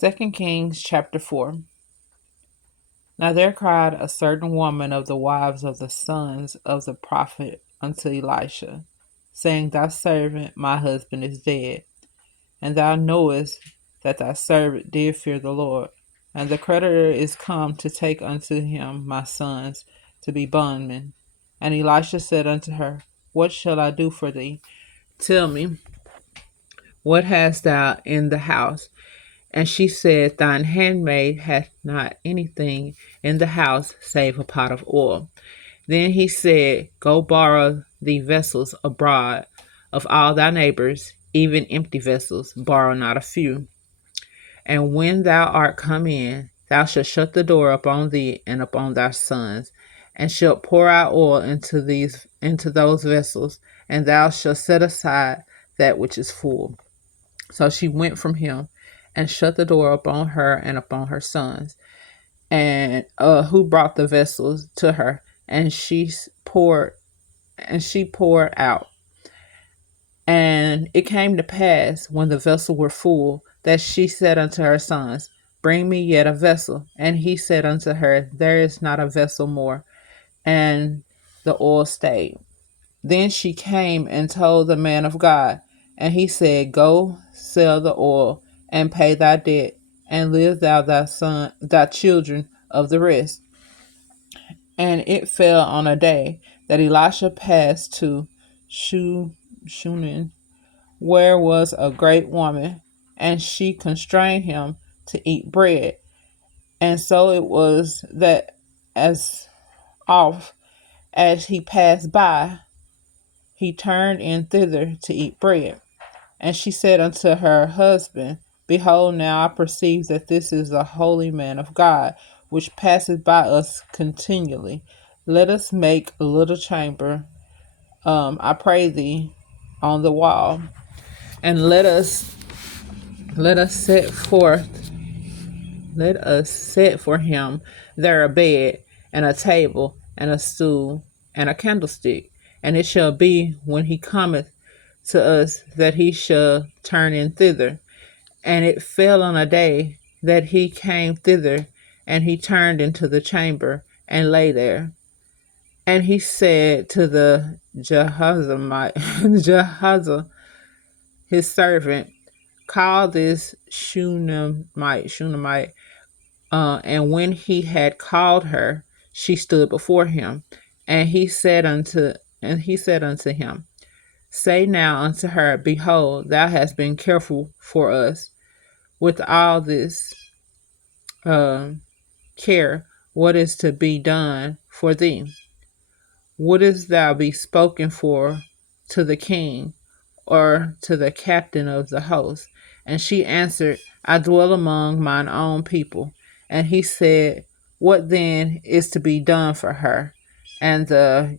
2 Kings chapter 4. Now there cried a certain woman of the wives of the sons of the prophet unto Elisha, saying, Thy servant, my husband, is dead, and thou knowest that thy servant did fear the Lord. And the creditor is come to take unto him my sons to be bondmen. And Elisha said unto her, What shall I do for thee? Tell me, what hast thou in the house? And she said, Thine handmaid hath not anything in the house save a pot of oil. Then he said, Go borrow thee vessels abroad of all thy neighbors, even empty vessels, borrow not a few. And when thou art come in, thou shalt shut the door upon thee and upon thy sons, and shalt pour out oil into those vessels, and thou shalt set aside that which is full. So she went from him and shut the door upon her and upon her sons, and who brought the vessels to her, and she poured out. And it came to pass, when the vessels were full, that she said unto her sons, Bring me yet a vessel. And he said unto her, There is not a vessel more. And the oil stayed. Then she came and told the man of God, and he said, Go sell the oil and pay thy debt, and live thou thy children of the rest. And it fell on a day that Elisha passed to Shunem, where was a great woman, and she constrained him to eat bread. And so it was that as oft as he passed by, he turned in thither to eat bread. And she said unto her husband, Behold, now I perceive that this is a holy man of God, which passeth by us continually. Let us make a little chamber, I pray thee, on the wall, and let us set for him there a bed, and a table, and a stool, and a candlestick. And it shall be, when he cometh to us, that he shall turn in thither. And it fell on a day that he came thither, and he turned into the chamber, and lay there. And he said to the Gehazi, his servant, Call this Shunammite. And when he had called her, she stood before him. And he said unto him, Say now unto her, Behold, thou hast been careful for us with all this care. What is to be done for thee? Wouldst thou be spoken for to the king, or to the captain of the host? And she answered, I dwell among mine own people. And he said, What then is to be done for her? And the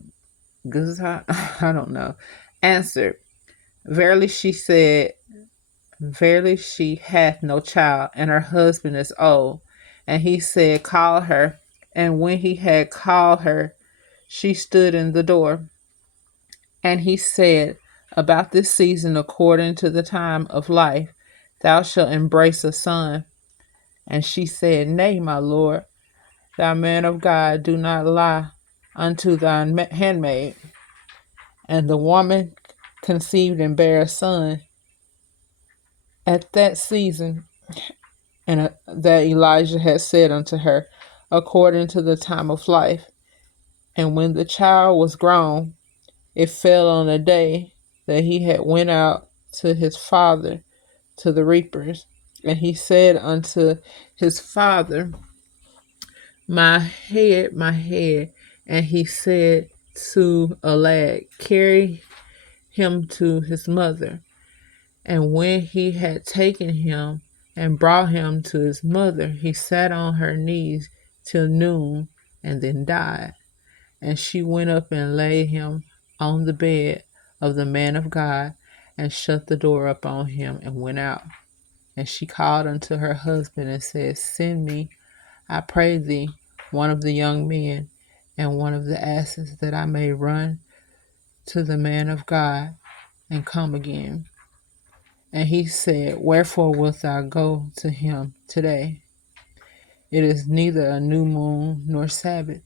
I don't know, answered, Verily she hath no child, and her husband is old. And he said, Call her. And when he had called her, she stood in the door. And he said, About this season, according to the time of life, thou shalt embrace a son. And she said, Nay, my lord, thou man of God, do not lie unto thine handmaid. And the woman conceived and bare a son at that season, and that Elijah had said unto her, according to the time of life. And when the child was grown, it fell on a day that he had went out to his father to the reapers. And he said unto his father, My head, my head. And he said to a lad, Carry him to his mother. And when he had taken him and brought him to his mother, he sat on her knees till noon, and then died. And she went up and laid him on the bed of the man of God, and shut the door upon him, and went out. And she called unto her husband, and said, Send me, I pray thee, one of the young men, and one of the asses, that I may run to the man of God, and come again. And he said, Wherefore wilt thou go to him today? It is neither a new moon nor Sabbath.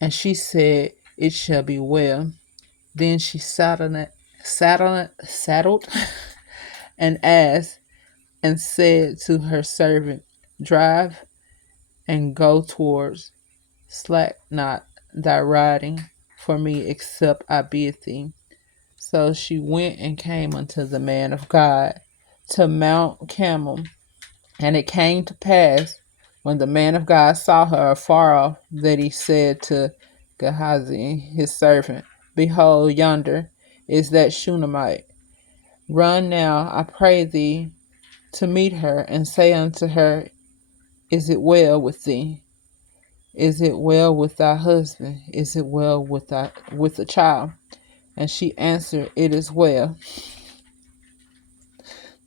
And she said, It shall be well. Then she saddled an ass and said to her servant, Drive and go towards, slack not thy riding for me, except I bid thee. So she went and came unto the man of God to Mount Carmel. And it came to pass, when the man of God saw her afar off, that he said to Gehazi his servant, Behold, yonder is that Shunammite. Run now, I pray thee, to meet her, and say unto her, Is it well with thee? Is it well with thy husband? Is it well with the child? And she answered, It is well.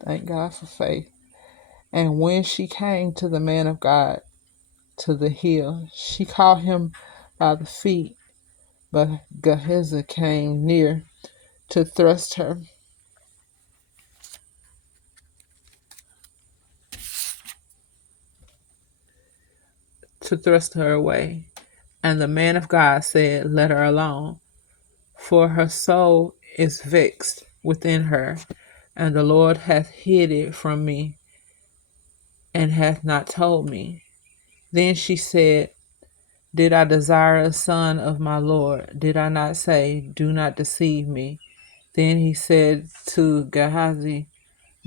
Thank God for faith. And when she came to the man of God to the hill, she caught him by the feet, but Gehazi came near to thrust her away. And the man of God said, Let her alone, for her soul is vexed within her, and the Lord hath hid it from me, and hath not told me. Then she said, Did I desire a son of my Lord? Did I not say, Do not deceive me? Then he said to Gehazi,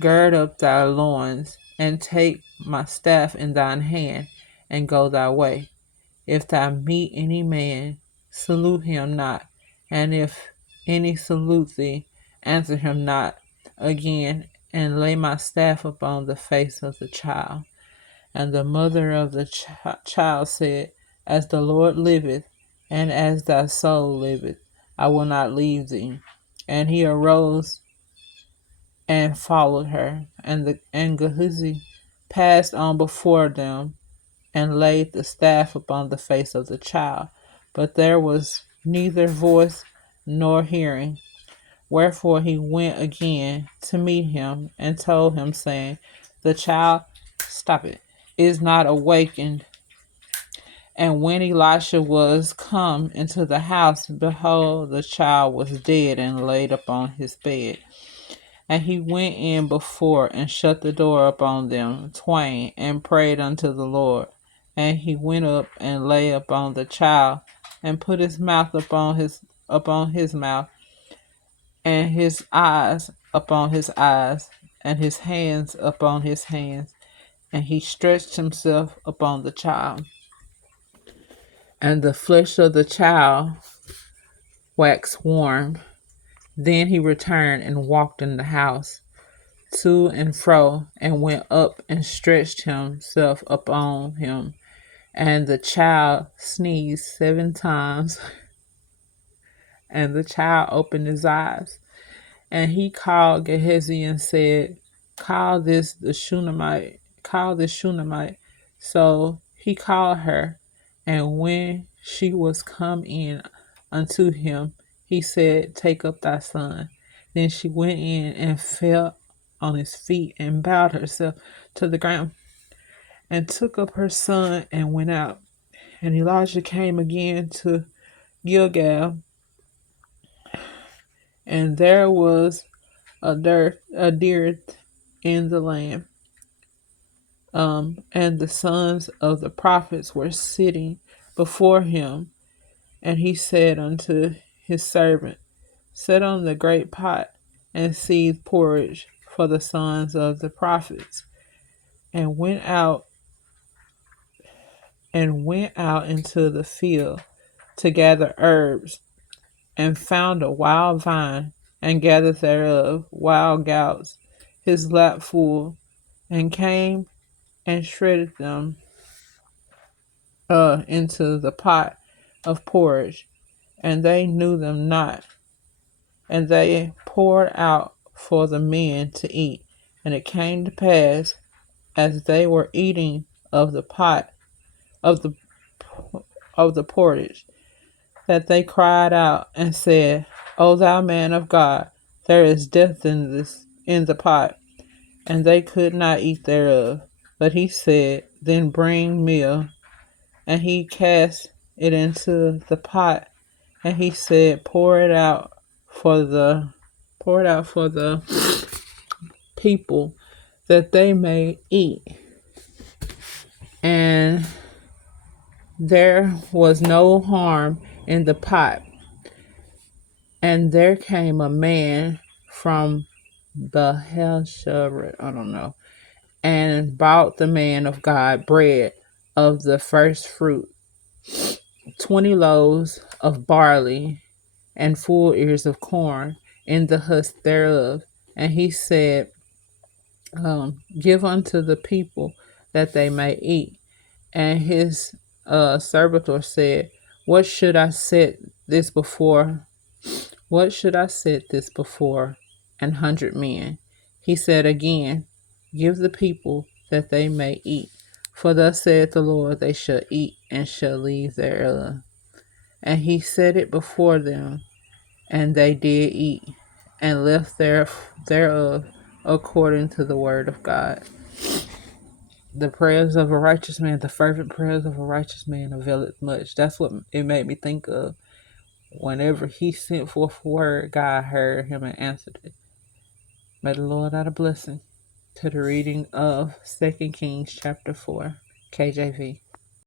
Gird up thy loins, and take my staff in thine hand, and go thy way. If thou meet any man, salute him not, and if any salute thee, answer him not again, and lay my staff upon the face of the child. And the mother of the child said, As the Lord liveth, and as thy soul liveth, I will not leave thee. And he arose and followed her. And Gehazi passed on before them, and laid the staff upon the face of the child. But there was neither voice nor hearing. Wherefore he went again to meet him, and told him, saying, The child, is not awakened. And when Elisha was come into the house, behold, the child was dead and laid upon his bed. And he went in before and shut the door upon them twain, and prayed unto the Lord. And he went up and lay upon the child, and put his mouth upon his mouth, and his eyes upon his eyes, and his hands upon his hands. And he stretched himself upon the child. And the flesh of the child waxed warm. Then he returned and walked in the house to and fro, and went up and stretched himself upon him. And the child sneezed 7 times, and the child opened his eyes. And he called Gehazi and said, Call this Shunammite. So he called her, and when she was come in unto him, he said, Take up thy son. Then she went in and fell on his feet, and bowed herself to the ground, and took up her son, and went out. And Elijah came again to Gilgal, and there was a dearth in the land. And the sons of the prophets were sitting before him. And he said unto his servant, Set on the great pot, and seethe porridge for the sons of the prophets. And went out into the field to gather herbs, and found a wild vine, and gathered thereof wild gouts, his lap full, and came and shredded them into the pot of porridge, and they knew them not. And they poured out for the men to eat. And it came to pass, as they were eating of the pot of the porridge, that they cried out and said, O thou man of God, there is death in the pot. and they could not eat thereof. But he said, Then bring meal. And he cast it into the pot, and he said, pour it out for the people, that they may eat. And there was no harm in the pot. And there came a man from Beelshazzar, I don't know, and bought the man of God bread of the first fruit, 20 loaves of barley, and full ears of corn in the husk thereof. And he said, Give unto the people that they may eat. And his servitor said, What should I set this before? What should I set this before 100 men? He said again, Give the people that they may eat. For thus saith the Lord, they shall eat and shall leave thereof. And he set it before them, and they did eat, and left thereof according to the word of God. The prayers of a righteous man, the fervent prayers of a righteous man availeth much. That's what it made me think of. Whenever he sent forth a word, God heard him and answered it. May the Lord add a blessing to the reading of 2 Kings chapter 4, KJV.